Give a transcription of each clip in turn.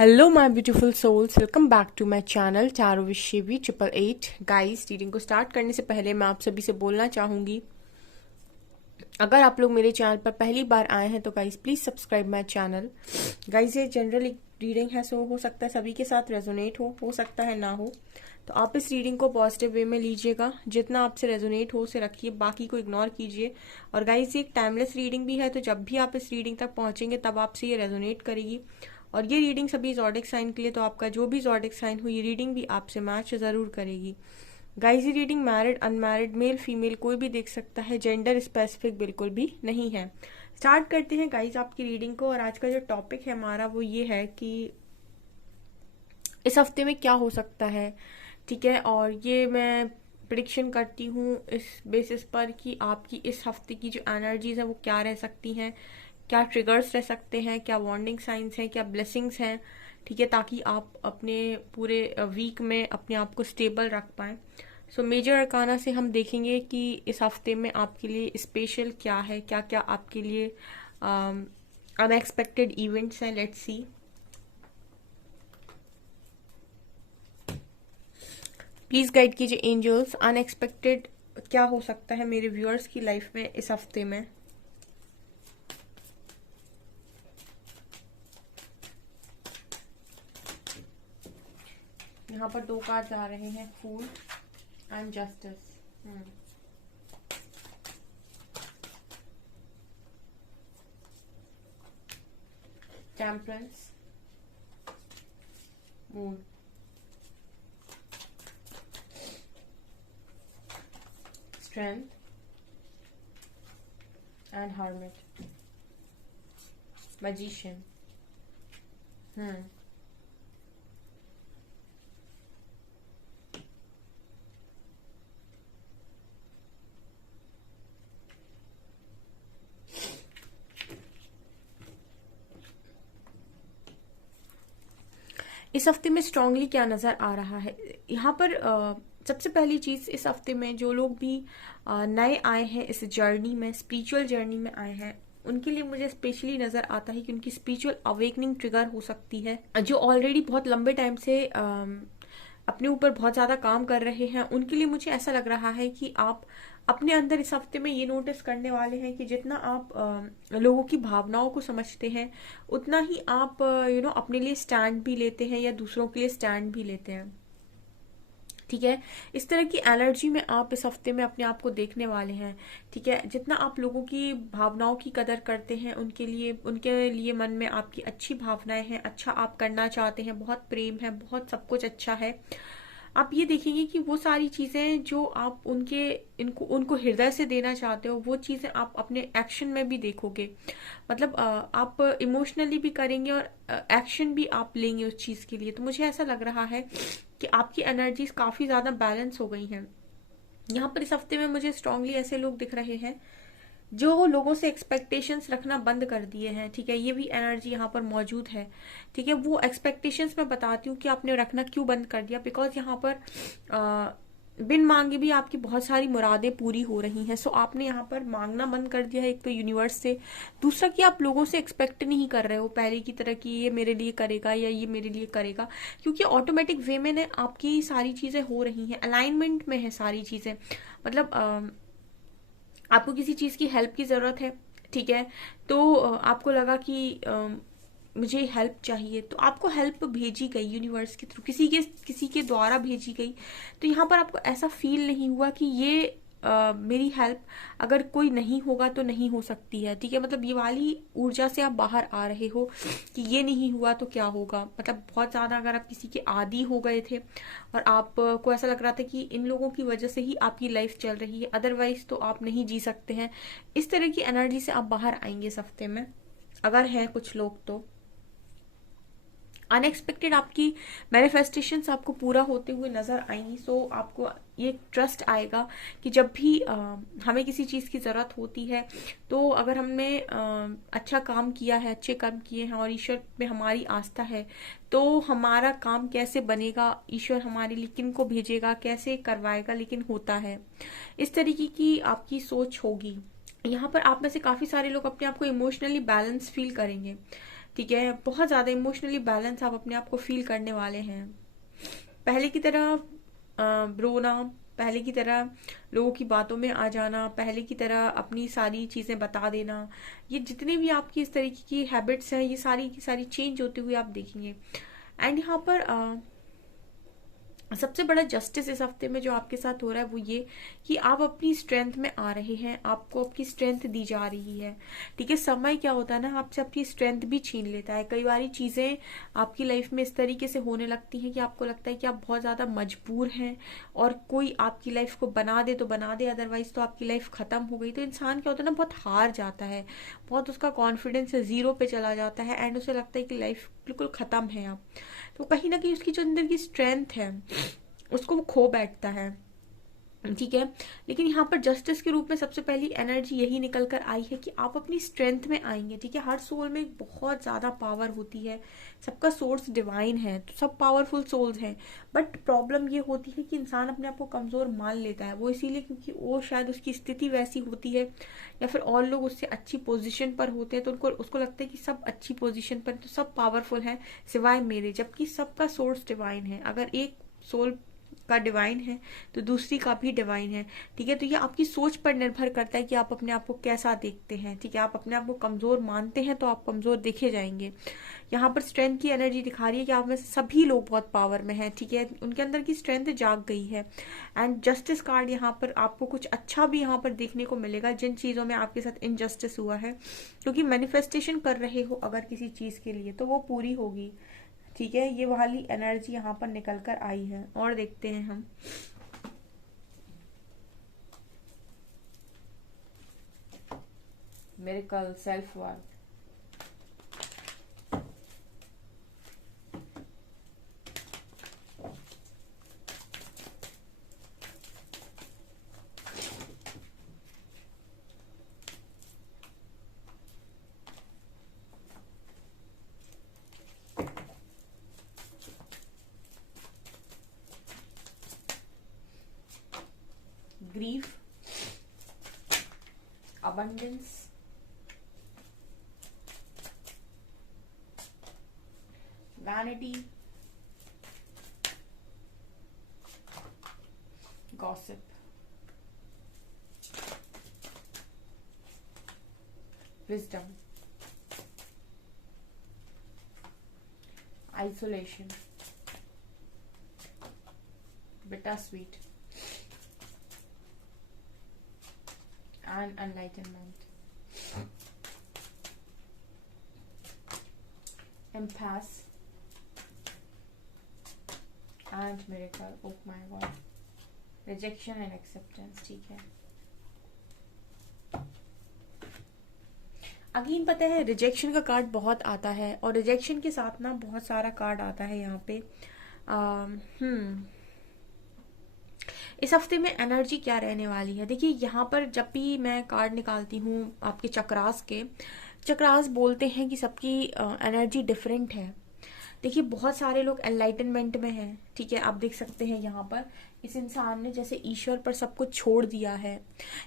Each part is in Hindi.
Hello my beautiful souls, welcome back to my channel चारों विषय भी 888। गाइस, रीडिंग को स्टार्ट करने से पहले मैं आप सभी से बोलना चाहूँगी, अगर आप लोग मेरे चैनल पर पहली बार आए हैं तो guys please subscribe my channel. Guys, ये जनरल रीडिंग है, सो हो सकता है सभी के साथ रेजोनेट हो सकता है ना हो। तो आप इस रीडिंग को पॉजिटिव वे में लीजिएगा, जितना आपसे रेजोनेट हो उसे रखिए, बाकी को इग्नोर कीजिए। और गाइस, ये एक टाइमलेस रीडिंग भी है, तो जब भी आप इस रीडिंग तक पहुंचेंगे तब आपसे ये रेजोनेट करेगी। और ये रीडिंग सभी ज़ोडिक साइन के लिए, तो आपका जो भी ज़ोडिक साइन हो ये रीडिंग भी आपसे मैच ज़रूर करेगी। गाइस, ये reading married unmarried male female कोई भी देख सकता है, जेंडर स्पेसिफिक बिल्कुल भी नहीं है। स्टार्ट करते हैं गाइस आपकी रीडिंग को। और आज का जो टॉपिक है हमारा वो ये है कि इस हफ्ते में क्या हो सकता है, ठीक है। और ये मैं प्रिडिक्शन करती हूँ इस बेसिस पर कि आपकी इस हफ्ते की जो एनर्जीज है वो क्या रह सकती हैं, क्या ट्रिगर्स रह सकते हैं, क्या वार्निंग साइंस हैं, क्या ब्लेसिंग्स हैं, ठीक है, ताकि आप अपने पूरे वीक में अपने आप को स्टेबल रख पाएं। सो मेजर अरकाना से हम देखेंगे कि इस हफ्ते में आपके लिए स्पेशल क्या है, क्या क्या आपके लिए अनएक्सपेक्टेड इवेंट्स हैं। Let's see. प्लीज गाइड कीजिए एंजल्स, अनएक्सपेक्टेड क्या हो सकता है मेरे व्यूअर्स की लाइफ में इस हफ्ते में। यहाँ पर दो कार्ड आ रहे हैं, fool and justice. Temperance, moon, strength and hermit, magician. इस हफ्ते में स्ट्रांगली क्या नजर आ रहा है यहाँ पर। सबसे पहली चीज, इस हफ्ते में जो लोग भी नए आए हैं इस जर्नी में, स्पिरिचुअल जर्नी में आए हैं, उनके लिए मुझे स्पेशली नजर आता है कि उनकी स्पिरिचुअल अवेकनिंग ट्रिगर हो सकती है। जो ऑलरेडी बहुत लंबे टाइम से अपने ऊपर बहुत ज्यादा काम कर रहे हैं, उनके लिए मुझे ऐसा लग रहा है कि आप अपने अंदर इस हफ्ते में ये नोटिस करने वाले हैं कि जितना आप लोगों की भावनाओं को समझते हैं, उतना ही आप अपने लिए स्टैंड भी लेते हैं या दूसरों के लिए स्टैंड भी लेते हैं, ठीक है। इस तरह की एनर्जी में आप इस हफ्ते में अपने आप को देखने वाले हैं, ठीक है। जितना आप लोगों की भावनाओं की कदर करते हैं, उनके लिए मन में आपकी अच्छी भावनाएं हैं, अच्छा आप करना चाहते हैं, बहुत प्रेम है, बहुत सब कुछ अच्छा है। आप ये देखेंगे कि वो सारी चीजें जो आप उनको हृदय से देना चाहते हो, वो चीजें आप अपने एक्शन में भी देखोगे। मतलब आप इमोशनली भी करेंगे और एक्शन भी आप लेंगे उस चीज के लिए। तो मुझे ऐसा लग रहा है कि आपकी एनर्जीज काफी ज्यादा बैलेंस हो गई हैं। यहाँ पर इस हफ्ते में मुझे स्ट्रांगली ऐसे लोग दिख रहे हैं जो लोगों से एक्सपेक्टेशंस रखना बंद कर दिए हैं, ठीक है। ये भी एनर्जी यहाँ पर मौजूद है, ठीक है। वो एक्सपेक्टेशंस मैं बताती हूँ कि आपने रखना क्यों बंद कर दिया। बिकॉज यहाँ पर बिन मांगे भी आपकी बहुत सारी मुरादें पूरी हो रही हैं। सो आपने यहाँ पर मांगना बंद कर दिया है, एक तो यूनिवर्स से, दूसरा कि आप लोगों से एक्सपेक्ट नहीं कर रहे हो पहले की तरह कि ये मेरे लिए करेगा या ये मेरे लिए करेगा, क्योंकि ऑटोमेटिक वे में आपकी सारी चीजें हो रही हैं, अलाइनमेंट में है सारी चीजें। मतलब आपको किसी चीज की हेल्प की जरूरत है, ठीक है। तो आपको लगा कि मुझे हेल्प चाहिए, तो आपको हेल्प भेजी गई यूनिवर्स के थ्रू, किसी के द्वारा भेजी गई। तो यहाँ पर आपको ऐसा फील नहीं हुआ कि ये मेरी हेल्प अगर कोई नहीं होगा तो नहीं हो सकती है, ठीक है। मतलब ये वाली ऊर्जा से आप बाहर आ रहे हो कि ये नहीं हुआ तो क्या होगा। मतलब बहुत ज्यादा अगर आप किसी के आदी हो गए थे और आपको ऐसा लग रहा था कि इन लोगों की वजह से ही आपकी लाइफ चल रही है, अदरवाइज तो आप नहीं जी सकते हैं, इस तरह की एनर्जी से आप बाहर आएंगे इस हफ्ते में, अगर है कुछ लोग तो। अनएक्सपेक्टेड आपकी मैनिफेस्टेशंस आपको पूरा होते हुए नजर आएंगी। सो आपको ये ट्रस्ट आएगा कि जब भी हमें किसी चीज की जरूरत होती है, तो अगर हमने अच्छा काम किया है, अच्छे कर्म किए हैं और ईश्वर में हमारी आस्था है, तो हमारा काम कैसे बनेगा, ईश्वर हमारे लिए किन को भेजेगा, कैसे करवाएगा, लेकिन होता है। इस तरीके की आपकी सोच होगी। यहाँ पर आप में से काफी सारे लोग अपने आप को इमोशनली बैलेंस फील करेंगे, ठीक है, बहुत ज़्यादा इमोशनली बैलेंस आप अपने आप को फील करने वाले हैं। पहले की तरह रोना, पहले की तरह लोगों की बातों में आ जाना, पहले की तरह अपनी सारी चीज़ें बता देना, ये जितने भी आपकी इस तरीके की हैबिट्स हैं, ये सारी की सारी चेंज होती हुई आप देखेंगे। एंड यहाँ पर सबसे बड़ा जस्टिस इस हफ्ते में जो आपके साथ हो रहा है वो ये कि आप अपनी स्ट्रेंथ में आ रहे हैं, आपको आपकी स्ट्रेंथ दी जा रही है। ठीक है, समय क्या होता है ना, आपसे आपकी स्ट्रेंथ भी छीन लेता है। कई बारी चीज़ें आपकी लाइफ में इस तरीके से होने लगती हैं कि आपको लगता है कि आप बहुत ज़्यादा मजबूर हैं और कोई आपकी लाइफ को बना दे तो बना दे, अदरवाइज तो आपकी लाइफ ख़त्म हो गई। तो इंसान क्या होता है ना, बहुत हार जाता है, बहुत उसका कॉन्फिडेंस ज़ीरो पे चला जाता है एंड उसे लगता है कि लाइफ बिल्कुल ख़त्म है अब। तो कहीं ना कहीं उसकी जो अंदर की स्ट्रेंथ है उसको वो खो बैठता है। ठीक है, लेकिन यहाँ पर जस्टिस के रूप में सबसे पहली एनर्जी यही निकल कर आई है कि आप अपनी स्ट्रेंथ में आएंगे। ठीक है, हर सोल में एक बहुत ज़्यादा पावर होती है, सबका सोर्स डिवाइन है, तो सब पावरफुल सोल्स हैं। बट प्रॉब्लम ये होती है कि इंसान अपने आप को कमज़ोर मान लेता है, वो इसीलिए क्योंकि वो शायद उसकी स्थिति वैसी होती है या फिर और लोग उससे अच्छी पोजीशन पर होते हैं, तो उनको उसको लगता है कि सब अच्छी पोजीशन पर, तो सब पावरफुल हैं सिवाय मेरे, जबकि सबका सोर्स डिवाइन है। अगर एक सोल का डिवाइन है तो दूसरी का भी डिवाइन है। ठीक है, तो ये आपकी सोच पर निर्भर करता है कि आप अपने आप को कैसा देखते हैं। ठीक है, आप अपने आप को कमजोर मानते हैं तो आप कमजोर देखे जाएंगे। यहाँ पर स्ट्रेंथ की एनर्जी दिखा रही है कि आप में से सभी लोग बहुत पावर में हैं। ठीक है, उनके अंदर की स्ट्रेंथ जाग गई है। एंड जस्टिस कार्ड यहाँ पर आपको कुछ अच्छा भी यहाँ पर देखने को मिलेगा जिन चीज़ों में आपके साथ इनजस्टिस हुआ है, क्योंकि मैनिफेस्टेशन कर रहे हो अगर किसी चीज़ के लिए तो वो पूरी होगी। ठीक है, ये वाली एनर्जी यहाँ पर निकल कर आई है। और देखते हैं हम miracle, self worth, grief, abundance, vanity, gossip, wisdom, isolation, bittersweet, and enlightenment, impasse, and miracle. Oh my god, rejection and acceptance। ठीक है, अगेन पता है रिजेक्शन का कार्ड बहुत आता है और रिजेक्शन के साथ ना बहुत सारा कार्ड आता है यहाँ पे। इस हफ्ते में एनर्जी क्या रहने वाली है, देखिए यहाँ पर जब भी मैं कार्ड निकालती हूँ आपके चक्रास के, चक्रास बोलते हैं कि सबकी एनर्जी डिफरेंट है। देखिए बहुत सारे लोग एनलाइटनमेंट में हैं। ठीक है, आप देख सकते हैं यहाँ पर इस इंसान ने जैसे ईश्वर पर सब कुछ छोड़ दिया है।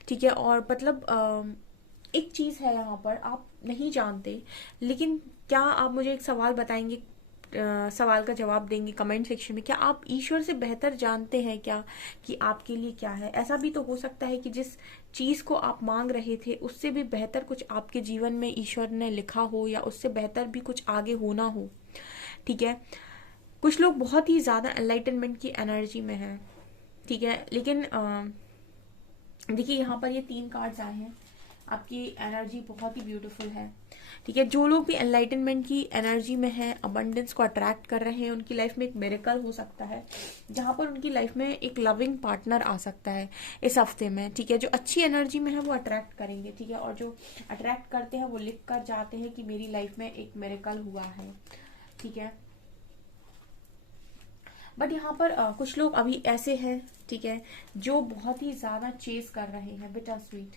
ठीक है, और मतलब एक चीज है यहाँ पर आप नहीं जानते, लेकिन क्या आप मुझे एक सवाल बताएंगे, सवाल का जवाब देंगे कमेंट सेक्शन में, क्या आप ईश्वर से बेहतर जानते हैं क्या कि आपके लिए क्या है? ऐसा भी तो हो सकता है कि जिस चीज को आप मांग रहे थे उससे भी बेहतर कुछ आपके जीवन में ईश्वर ने लिखा हो या उससे बेहतर भी कुछ आगे होना हो। ठीक है, कुछ लोग बहुत ही ज्यादा एनलाइटनमेंट की एनर्जी में हैं। ठीक है, लेकिन देखिए यहाँ पर ये 3 कार्ड्स आए हैं, आपकी एनर्जी बहुत ही ब्यूटीफुल है। ठीक है, जो लोग भी एनलाइटनमेंट की एनर्जी में हैं, अबंडेंस को अट्रैक्ट कर रहे हैं, उनकी लाइफ में एक मिरेकल हो सकता है जहां पर उनकी लाइफ में एक लविंग पार्टनर आ सकता है इस हफ्ते में। ठीक है, जो अच्छी एनर्जी में है वो अट्रैक्ट करेंगे। ठीक है, और जो अट्रैक्ट करते हैं वो लिख कर जाते हैं कि मेरी लाइफ में एक मिरेकल हुआ है। ठीक है, बट यहाँ पर कुछ लोग अभी ऐसे हैं, ठीक है, जो बहुत ही ज्यादा चेस कर रहे हैं, बिटर स्वीट,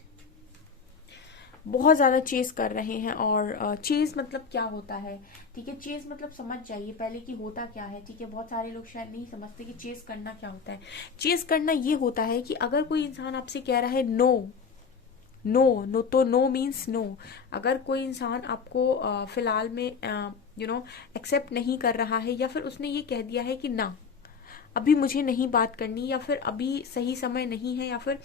बहुत ज्यादा चेस कर रहे हैं। और चेस मतलब क्या होता है? ठीक है, चेस मतलब समझ जाइए पहले कि होता क्या है। ठीक है, बहुत सारे लोग शायद नहीं समझते कि चेस करना क्या होता है। चेस करना ये होता है कि अगर कोई इंसान आपसे कह रहा है नो, नो, नो तो नो मीन्स नो। अगर कोई इंसान आपको फिलहाल में एक्सेप्ट नहीं कर रहा है, या फिर उसने ये कह दिया है कि ना अभी मुझे नहीं बात करनी, या फिर अभी सही समय नहीं है, या फिर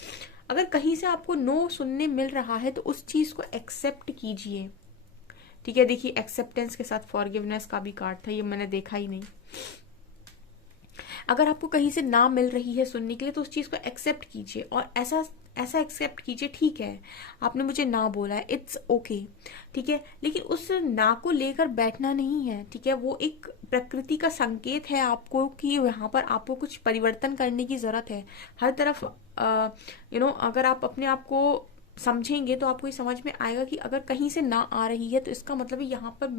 अगर कहीं से आपको नो सुनने मिल रहा है तो उस चीज को एक्सेप्ट कीजिए। ठीक है, देखिए एक्सेप्टेंस के साथ फॉरगिवनेस का भी कार्ड था, ये मैंने देखा ही नहीं। अगर आपको कहीं से ना मिल रही है सुनने के लिए तो उस चीज को एक्सेप्ट कीजिए, और ऐसा ऐसा एक्सेप्ट कीजिए, ठीक है आपने मुझे ना बोला है, इट्स ओके, ठीक है, लेकिन उस ना को लेकर बैठना नहीं है। ठीक है, वो एक प्रकृति का संकेत है आपको कि यहाँ पर आपको कुछ परिवर्तन करने की जरूरत है। हर तरफ अगर आप अपने आप को समझेंगे तो आपको ये समझ में आएगा कि अगर कहीं से ना आ रही है तो इसका मतलब है यहाँ पर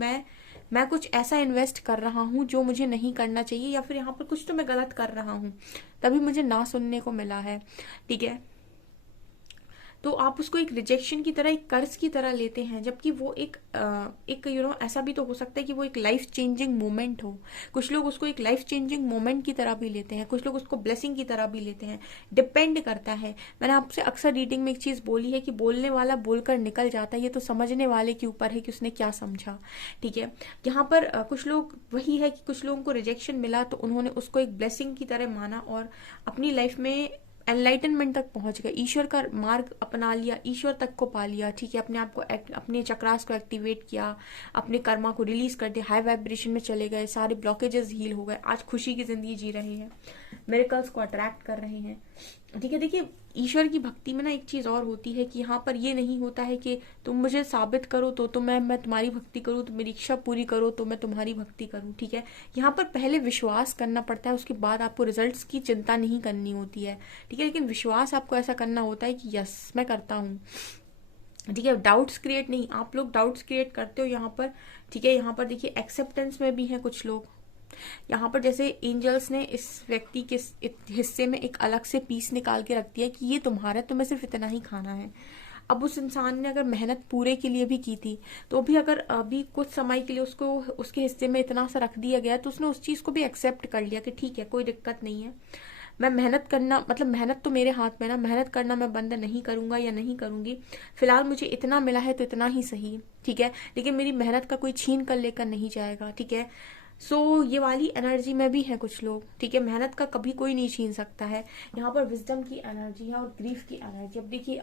मैं कुछ ऐसा इन्वेस्ट कर रहा हूँ जो मुझे नहीं करना चाहिए, या फिर यहाँ पर कुछ तो मैं गलत कर रहा हूँ, तभी मुझे ना सुनने को मिला है। ठीक है, तो आप उसको एक रिजेक्शन की तरह, एक कर्ज की तरह लेते हैं, जबकि वो एक ऐसा भी तो हो सकता है कि वो एक लाइफ चेंजिंग मोमेंट हो। कुछ लोग उसको एक लाइफ चेंजिंग मोमेंट की तरह भी लेते हैं, कुछ लोग उसको ब्लेसिंग की तरह भी लेते हैं, डिपेंड करता है। मैंने आपसे अक्सर रीडिंग में एक चीज बोली है कि बोलने वाला बोलकर निकल जाता है, ये तो समझने वाले के ऊपर है कि उसने क्या समझा। ठीक है, यहाँ पर कुछ लोग वही है कि कुछ लोगों को रिजेक्शन मिला तो उन्होंने उसको एक ब्लेसिंग की तरह माना और अपनी लाइफ में एनलाइटनमेंट तक पहुंच गए, ईश्वर का मार्ग अपना लिया, ईश्वर तक को पा लिया। ठीक है, अपने आप को अपने चक्रास को एक्टिवेट किया, अपने कर्मा को रिलीज कर दिया, हाई वाइब्रेशन में चले गए, सारे ब्लॉकेजेस हील हो गए, आज खुशी की जिंदगी जी रहे हैं, मिरेकल्स को अट्रैक्ट कर रहे हैं। ठीक है, देखिए ईश्वर की भक्ति में ना एक चीज और होती है कि यहाँ पर ये नहीं होता है कि तुम मुझे साबित करो तो मैं तुम्हारी भक्ति करूँ, तुम मेरी इच्छा पूरी करो तो मैं तुम्हारी भक्ति करूँ। ठीक है, यहाँ पर पहले विश्वास करना पड़ता है, उसके बाद आपको रिजल्ट्स की चिंता नहीं करनी होती है। ठीक है, लेकिन विश्वास आपको ऐसा करना होता है कि यस मैं करता हूँ। ठीक है, डाउट्स क्रिएट नहीं, आप लोग डाउट्स क्रिएट करते हो यहाँ पर। ठीक है, यहाँ पर देखिए एक्सेप्टेंस में भी है कुछ लोग, यहाँ पर जैसे एंजल्स ने इस व्यक्ति के हिस्से में एक अलग से पीस निकाल के रख दिया कि ये तुम्हारा, तुम्हें सिर्फ इतना ही खाना है। अब उस इंसान ने अगर मेहनत पूरे के लिए भी की थी तो भी अगर अभी कुछ समय के लिए उसको उसके हिस्से में इतना सा रख दिया गया तो उसने उस चीज को भी एक्सेप्ट कर लिया कि ठीक है कोई दिक्कत नहीं है, मैं मेहनत करना मतलब मेहनत तो मेरे हाथ में ना, मेहनत करना मैं बंद नहीं करूंगा या नहीं करूंगी, फिलहाल मुझे इतना मिला है तो इतना ही सही। ठीक है, लेकिन मेरी मेहनत का कोई छीन कर लेकर नहीं जाएगा। ठीक है, ये वाली एनर्जी में भी है कुछ लोग। ठीक है, मेहनत का कभी कोई नहीं छीन सकता है। यहाँ पर विजडम की एनर्जी है और ग्रीफ की एनर्जी। अब देखिए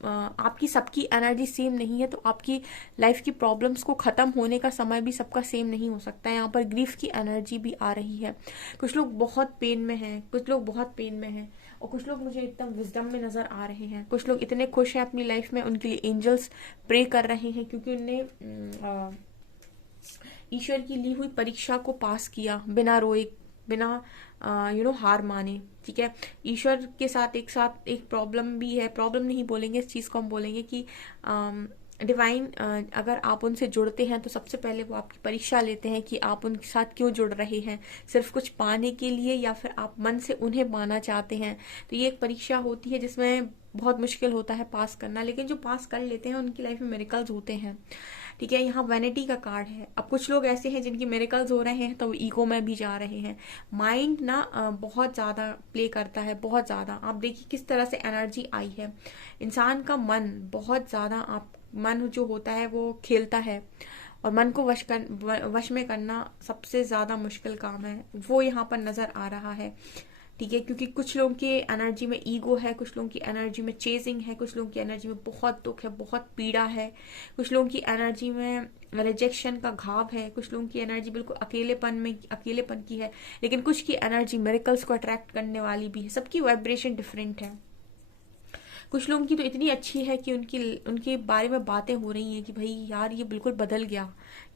आपकी सबकी एनर्जी सेम नहीं है तो आपकी लाइफ की प्रॉब्लम्स को खत्म होने का समय भी सबका सेम नहीं हो सकता है। यहाँ पर ग्रीफ की एनर्जी भी आ रही है, कुछ लोग बहुत पेन में हैं, कुछ लोग बहुत पेन में हैं, और कुछ लोग मुझे एकदम विजडम में नजर आ रहे हैं। कुछ लोग इतने खुश हैं अपनी लाइफ में, उनके लिए एंजल्स प्रे कर रहे हैं क्योंकि उन्हें ईश्वर की ली हुई परीक्षा को पास किया बिना रोए, बिना हार माने। ठीक है, ईश्वर के साथ एक प्रॉब्लम भी है, प्रॉब्लम नहीं बोलेंगे इस चीज को, हम बोलेंगे कि डिवाइन अगर आप उनसे जुड़ते हैं तो सबसे पहले वो आपकी परीक्षा लेते हैं कि आप उनके साथ क्यों जुड़ रहे हैं, सिर्फ कुछ पाने के लिए या फिर आप मन से उन्हें पाना चाहते हैं। तो ये एक परीक्षा होती है जिसमें बहुत मुश्किल होता है पास करना, लेकिन जो पास कर लेते हैं उनकी लाइफ में मिरेकल्स होते हैं। ठीक है, यहाँ वैनिटी का कार्ड है। अब कुछ लोग ऐसे हैं जिनकी मिरेकल्स हो रहे हैं तो वो ईगो में भी जा रहे हैं। माइंड ना बहुत ज्यादा प्ले करता है, बहुत ज्यादा। आप देखिए किस तरह से एनर्जी आई है, इंसान का मन बहुत ज्यादा, आप मन जो होता है वो खेलता है, और मन को वश में करना सबसे ज्यादा मुश्किल काम है, वो यहाँ पर नजर आ रहा है। ठीक है, क्योंकि कुछ लोगों की एनर्जी में ईगो है, कुछ लोगों की एनर्जी में चेजिंग है, कुछ लोगों की एनर्जी में बहुत दुख है, बहुत पीड़ा है, कुछ लोगों की एनर्जी में रिजेक्शन का घाव है, कुछ लोगों की एनर्जी बिल्कुल अकेलेपन की है, लेकिन कुछ की एनर्जी मिरेकल्स को अट्रैक्ट करने वाली भी है। सबकी वाइब्रेशन डिफरेंट है। कुछ लोगों की तो इतनी अच्छी है कि उनके बारे में बातें हो रही हैं कि भाई यार ये बिल्कुल बदल गया,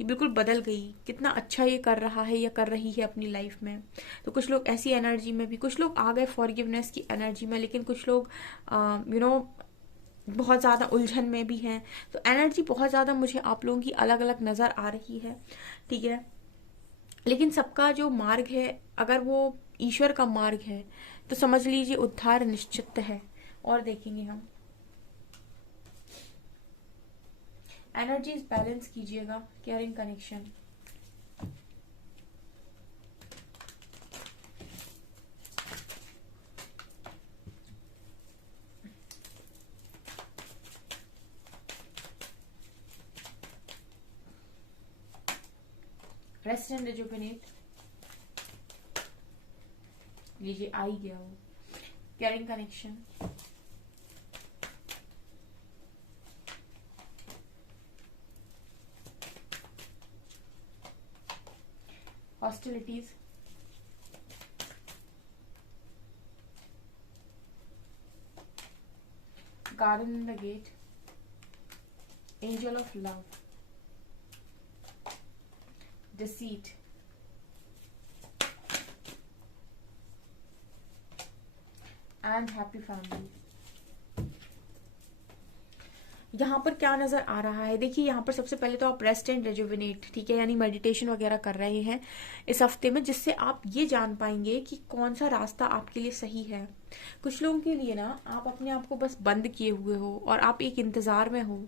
ये बिल्कुल बदल गई, कितना अच्छा ये कर रहा है या कर रही है अपनी लाइफ में। तो कुछ लोग ऐसी एनर्जी में भी, कुछ लोग आ गए फॉरगिवनेस की एनर्जी में, लेकिन कुछ लोग बहुत ज्यादा उलझन में भी हैं। तो एनर्जी बहुत ज्यादा मुझे आप लोगों की अलग अलग नजर आ रही है। ठीक है, लेकिन सबका जो मार्ग है अगर वो ईश्वर का मार्ग है तो समझ लीजिए उद्धार निश्चित है। और देखेंगे हम एनर्जीज बैलेंस कीजिएगा, caring connection. Rest and rejuvenate, लीजिए आ ही गया वो। Caring connection, hostilities, garden in the gate, angel of love, deceit, and happy family. यहाँ पर क्या नजर आ रहा है, देखिए यहाँ पर सबसे पहले तो आप रेस्ट एंड रेजुविनेट, ठीक है, यानी मेडिटेशन वगैरह कर रहे हैं इस हफ्ते में, जिससे आप ये जान पाएंगे कि कौन सा रास्ता आपके लिए सही है। कुछ लोगों के लिए ना आप अपने आप को बस बंद किए हुए हो और आप एक इंतजार में हो,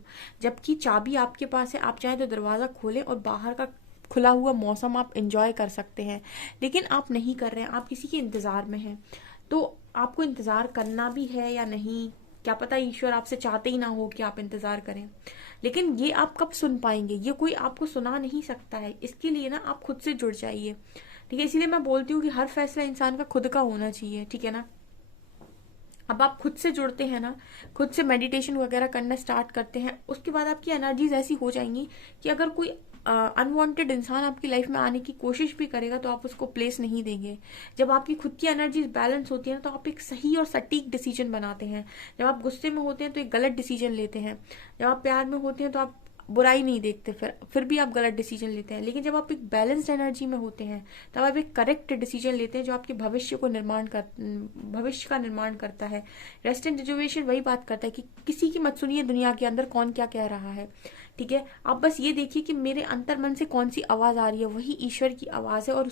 जबकि चाबी आपके पास है। आप चाहें तो दरवाजा खोलें और बाहर का खुला हुआ मौसम आप इंजॉय कर सकते हैं, लेकिन आप नहीं कर रहे हैं, आप किसी के इंतजार में हैं। तो आपको इंतजार करना भी है या नहीं, क्या पता ईश्वर आपसे चाहते ही ना हो कि आप इंतजार करें, लेकिन ये आप कब सुन पाएंगे, ये कोई आपको सुना नहीं सकता है। इसके लिए ना आप खुद से जुड़ जाइए, ठीक है। इसीलिए मैं बोलती हूँ कि हर फैसला इंसान का खुद का होना चाहिए, ठीक है ना। अब आप खुद से जुड़ते हैं ना, खुद से मेडिटेशन वगैरह करना स्टार्ट करते हैं, उसके बाद आपकी एनर्जीज ऐसी हो जाएंगी कि अगर कोई अनवांटेड इंसान आपकी लाइफ में आने की कोशिश भी करेगा तो आप उसको प्लेस नहीं देंगे। जब आपकी खुद की एनर्जीज बैलेंस होती है ना, तो आप एक सही और सटीक डिसीजन बनाते हैं। जब आप गुस्से में होते हैं तो एक गलत डिसीजन लेते हैं। जब आप प्यार में होते हैं तो आप बुराई नहीं देखते, फिर भी आप गलत डिसीजन लेते हैं। लेकिन जब आप एक बैलेंस्ड एनर्जी में होते हैं तब आप एक करेक्ट डिसीजन लेते हैं जो आपके भविष्य का निर्माण करता है। रेस्ट एंड रिजर्वेशन वही बात करता है कि किसी की मत सुनिए दुनिया के अंदर कौन क्या कह रहा है, ठीक है। आप बस ये देखिए कि मेरे अंतर मन से कौन सी आवाज आ रही है, वही ईश्वर की आवाज है और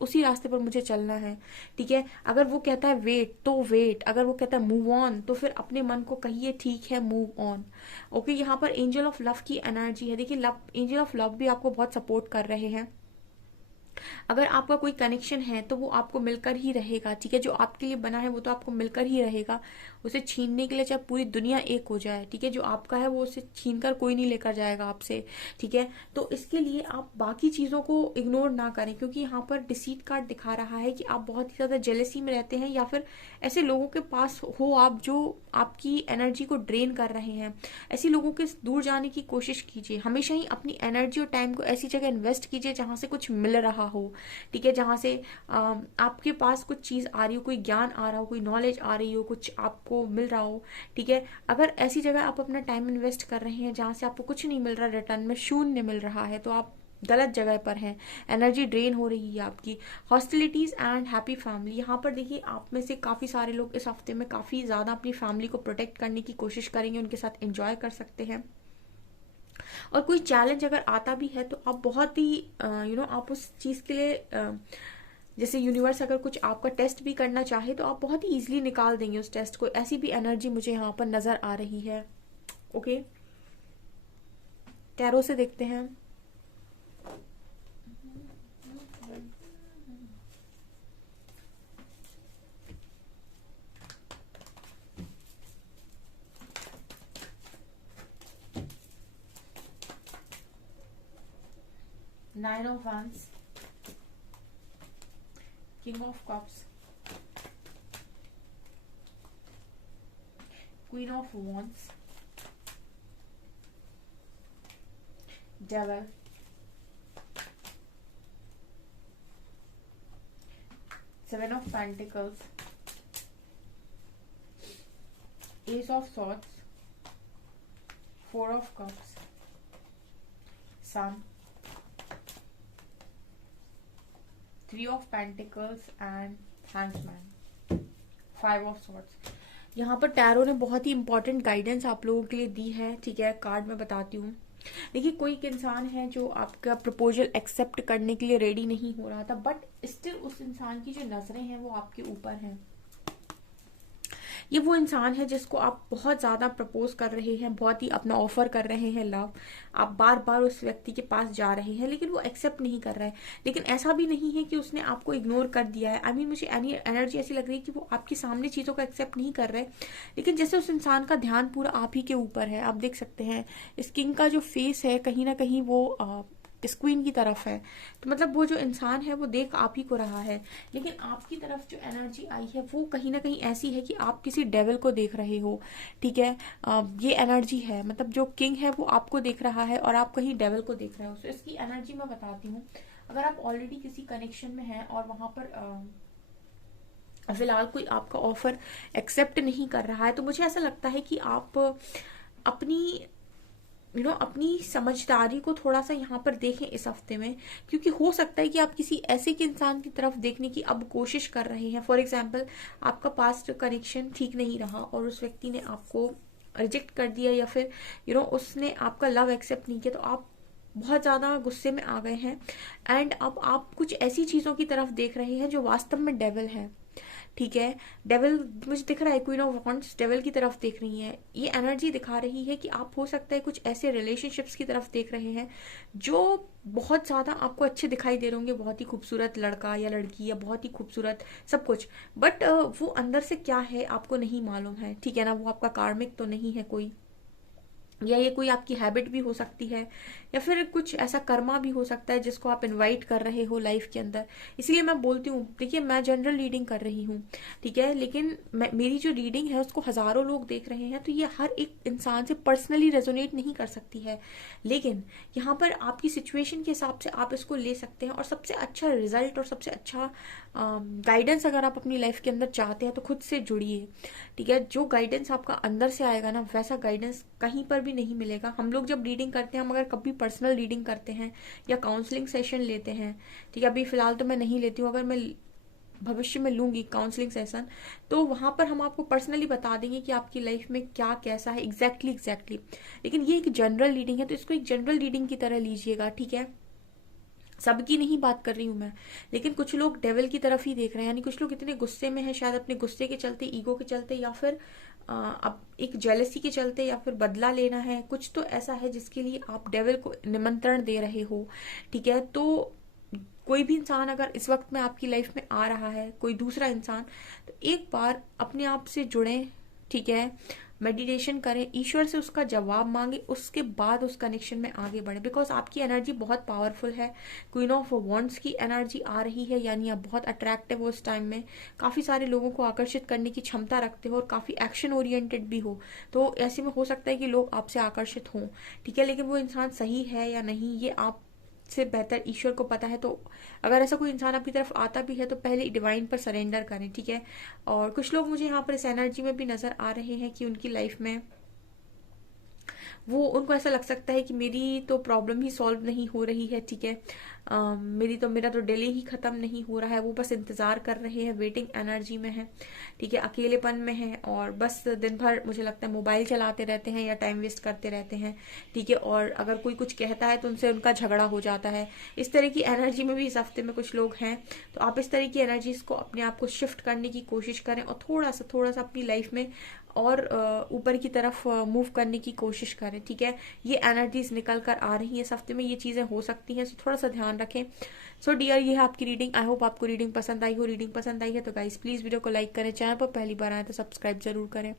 उसी रास्ते पर मुझे चलना है, ठीक है। अगर वो कहता है वेट तो वेट, अगर वो कहता है मूव ऑन तो फिर अपने मन को कहिए ठीक है मूव ऑन। ओके, यहाँ पर एंजल ऑफ लव की एनर्जी है। देखिए लव, एंजल ऑफ लव भी आपको बहुत सपोर्ट कर रहे हैं। अगर आपका कोई कनेक्शन है तो वो आपको मिलकर ही रहेगा, ठीक है। जो आपके लिए बना है वो तो आपको मिलकर ही रहेगा। उसे छीनने के लिए चाहे पूरी दुनिया एक हो जाए, ठीक है, जो आपका है वो उसे छीन कर कोई नहीं लेकर जाएगा आपसे, ठीक है। तो इसके लिए आप बाकी चीजों को इग्नोर ना करें, क्योंकि यहाँ पर डिसीट कार्ड दिखा रहा है कि आप बहुत ही ज्यादा जेलसी में रहते हैं, या फिर ऐसे लोगों के पास हो आप जो आपकी एनर्जी को ड्रेन कर रहे हैं। ऐसे लोगों के दूर जाने की कोशिश कीजिए। हमेशा ही अपनी एनर्जी और टाइम को ऐसी जगह इन्वेस्ट कीजिए जहां से कुछ मिल रहा हो, ठीक है, जहां से आपके पास कुछ चीज आ रही हो, कोई ज्ञान आ रहा हो, कोई नॉलेज आ रही हो, कुछ आपको मिल रहा हो, ठीक है। अगर ऐसी जगह आप अपना टाइम इन्वेस्ट कर रहे हैं जहां से आपको कुछ नहीं मिल रहा, रिटर्न में शून्य मिल रहा है, तो आप गलत जगह पर हैं, एनर्जी ड्रेन हो रही है आपकी। हॉस्टिलिटीज एंड हैप्पी फैमिली, यहाँ पर देखिए आप में से काफी सारे लोग इस हफ्ते में काफी ज्यादा अपनी फैमिली को प्रोटेक्ट करने की कोशिश करेंगे, उनके साथ एंजॉय कर सकते हैं। और कोई चैलेंज अगर आता भी है तो आप बहुत ही आप उस चीज के लिए जैसे यूनिवर्स अगर कुछ आपका टेस्ट भी करना चाहे तो आप बहुत ही इजीली निकाल देंगे उस टेस्ट को। ऐसी भी एनर्जी मुझे यहाँ पर नजर आ रही है। ओके, टैरो से देखते हैं। Nine of Wands, King of Cups, Queen of Wands, Devil, Seven of Pentacles, Ace of Swords, Four of Cups, Sun, Three of Pentacles and Hangman, Five of Swords। यहाँ पर टैरो ने बहुत ही इंपॉर्टेंट गाइडेंस आप लोगों के लिए दी है, ठीक है। कार्ड में बताती हूँ। देखिए कोई एक इंसान है जो आपका प्रपोजल एक्सेप्ट करने के लिए रेडी नहीं हो रहा था, बट स्टिल उस इंसान की जो नजरें हैं वो आपके ऊपर हैं। ये वो इंसान है जिसको आप बहुत ज्यादा प्रपोज कर रहे हैं, बहुत ही अपना ऑफर कर रहे हैं लव। आप बार बार उस व्यक्ति के पास जा रहे हैं लेकिन वो एक्सेप्ट नहीं कर रहा है। लेकिन ऐसा भी नहीं है कि उसने आपको इग्नोर कर दिया है। मुझे एनर्जी ऐसी लग रही है कि वो आपके सामने चीजों को एक्सेप्ट नहीं कर रहे, लेकिन जैसे उस इंसान का ध्यान पूरा आप ही के ऊपर है। आप देख सकते हैं इस किंग का जो फेस है, कहीं ना कहीं वो इस क्वीन की तरफ है, तो मतलब वो जो इंसान है वो देख आप ही को रहा है, लेकिन आपकी तरफ जो एनर्जी आई है वो कहीं ना कहीं ऐसी है कि आप किसी डेविल को देख रहे हो, ठीक है। ये एनर्जी है, मतलब जो किंग है वो आपको देख रहा है और आप कहीं डेविल को देख रहे हो। तो इसकी एनर्जी मैं बताती हूँ। अगर आप ऑलरेडी किसी कनेक्शन में हैं और वहां पर फिलहाल कोई आपका ऑफर एक्सेप्ट नहीं कर रहा है, तो मुझे ऐसा लगता है कि आप अपनी अपनी समझदारी को थोड़ा सा यहाँ पर देखें इस हफ्ते में, क्योंकि हो सकता है कि आप किसी ऐसे के इंसान की तरफ देखने की अब कोशिश कर रहे हैं। फॉर एग्जाम्पल, आपका पास्ट कनेक्शन ठीक नहीं रहा और उस व्यक्ति ने आपको रिजेक्ट कर दिया, या फिर उसने आपका लव एक्सेप्ट नहीं किया, तो आप बहुत ज़्यादा गुस्से में आ गए हैं एंड अब आप कुछ ऐसी चीज़ों की तरफ देख रहे हैं जो वास्तव में डेविल है, ठीक है। डेविल मुझे दिख रहा है, क्वीन ऑफ वॉन्ड्स डेविल की तरफ देख रही है। ये एनर्जी दिखा रही है कि आप हो सकता है कुछ ऐसे रिलेशनशिप्स की तरफ देख रहे हैं जो बहुत ज्यादा आपको अच्छे दिखाई दे रहे होंगे, बहुत ही खूबसूरत लड़का या लड़की या बहुत ही खूबसूरत सब कुछ, बट वो अंदर से क्या है आपको नहीं मालूम है, ठीक है ना। वो आपका कार्मिक तो नहीं है कोई, या ये कोई आपकी हैबिट भी हो सकती है, या फिर कुछ ऐसा कर्मा भी हो सकता है जिसको आप इनवाइट कर रहे हो लाइफ के अंदर। इसीलिए मैं बोलती हूँ, देखिए मैं जनरल रीडिंग कर रही हूँ, ठीक है, लेकिन मेरी जो रीडिंग है उसको हजारों लोग देख रहे हैं, तो ये हर एक इंसान से पर्सनली रेजोनेट नहीं कर सकती है, लेकिन यहाँ पर आपकी सिचुएशन के हिसाब से आप इसको ले सकते हैं। और सबसे अच्छा रिजल्ट और सबसे अच्छा गाइडेंस अगर आप अपनी लाइफ के अंदर चाहते हैं तो खुद से जुड़िए, ठीक है। जो गाइडेंस आपका अंदर से आएगा ना, वैसा गाइडेंस कहीं पर भी नहीं मिलेगा। हम लोग जब रीडिंग करते हैं, हम अगर कभी पर्सनल रीडिंग करते हैं या काउंसलिंग सेशन लेते हैं, ठीक है, अभी फिलहाल तो मैं नहीं लेती हूँ, अगर मैं भविष्य में लूंगी काउंसलिंग सेशन, तो वहां पर हम आपको पर्सनली बता देंगे कि आपकी लाइफ में क्या कैसा है एग्जैक्टली। लेकिन ये एक जनरल रीडिंग है, तो इसको एक जनरल रीडिंग की तरह लीजिएगा, ठीक है। सबकी नहीं बात कर रही हूं मैं, लेकिन कुछ लोग डेविल की तरफ ही देख रहे हैं, यानी कुछ लोग इतने गुस्से में हैं, शायद अपने गुस्से के चलते, ईगो के चलते, या फिर अब एक जेलसी के चलते, या फिर बदला लेना है, कुछ तो ऐसा है जिसके लिए आप डेविल को निमंत्रण दे रहे हो, ठीक है। तो कोई भी इंसान अगर इस वक्त में आपकी लाइफ में आ रहा है, कोई दूसरा इंसान, तो एक बार अपने आप से जुड़े, ठीक है, मेडिटेशन करें, ईश्वर से उसका जवाब मांगे, उसके बाद उस कनेक्शन में आगे बढ़े, बिकॉज आपकी एनर्जी बहुत पावरफुल है। क्वीन ऑफ वॉन्ड्स की एनर्जी आ रही है, यानी आप बहुत अट्रैक्टिव हो, उस टाइम में काफी सारे लोगों को आकर्षित करने की क्षमता रखते हो और काफी एक्शन ओरिएंटेड भी हो, तो ऐसे में हो सकता है कि लोग आपसे आकर्षित हों, ठीक है। लेकिन वो इंसान सही है या नहीं, ये आप से बेहतर ईश्वर को पता है। तो अगर ऐसा कोई इंसान आपकी तरफ आता भी है तो पहले डिवाइन पर सरेंडर करें, ठीक है। और कुछ लोग मुझे यहाँ पर इस एनर्जी में भी नजर आ रहे हैं कि उनकी लाइफ में उनको ऐसा लग सकता है कि मेरी तो प्रॉब्लम ही सॉल्व नहीं हो रही है, ठीक है, मेरा तो डिले ही खत्म नहीं हो रहा है। वो बस इंतजार कर रहे हैं, वेटिंग एनर्जी में है, ठीक है, अकेलेपन में है, और बस दिन भर मुझे लगता है मोबाइल चलाते रहते हैं या टाइम वेस्ट करते रहते हैं, ठीक है। और अगर कोई कुछ कहता है तो उनसे उनका झगड़ा हो जाता है। इस तरह की एनर्जी में भी इस हफ्ते में कुछ लोग हैं, तो आप इस तरह की एनर्जीज को अपने आप को शिफ्ट करने की कोशिश करें और थोड़ा सा अपनी लाइफ में और ऊपर की तरफ मूव करने की कोशिश करें, ठीक है। ये एनर्जीज निकल कर आ रही है इस हफ्ते में, ये चीजें हो सकती हैं, सो थोड़ा सा ध्यान रखें। सो डियर, ये है आपकी रीडिंग। आई होप आपको रीडिंग पसंद आई हो। रीडिंग पसंद आई है तो गाइज प्लीज वीडियो को लाइक करें, चैनल पर पहली बार आए तो सब्सक्राइब जरूर करें।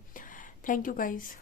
Thank you guys.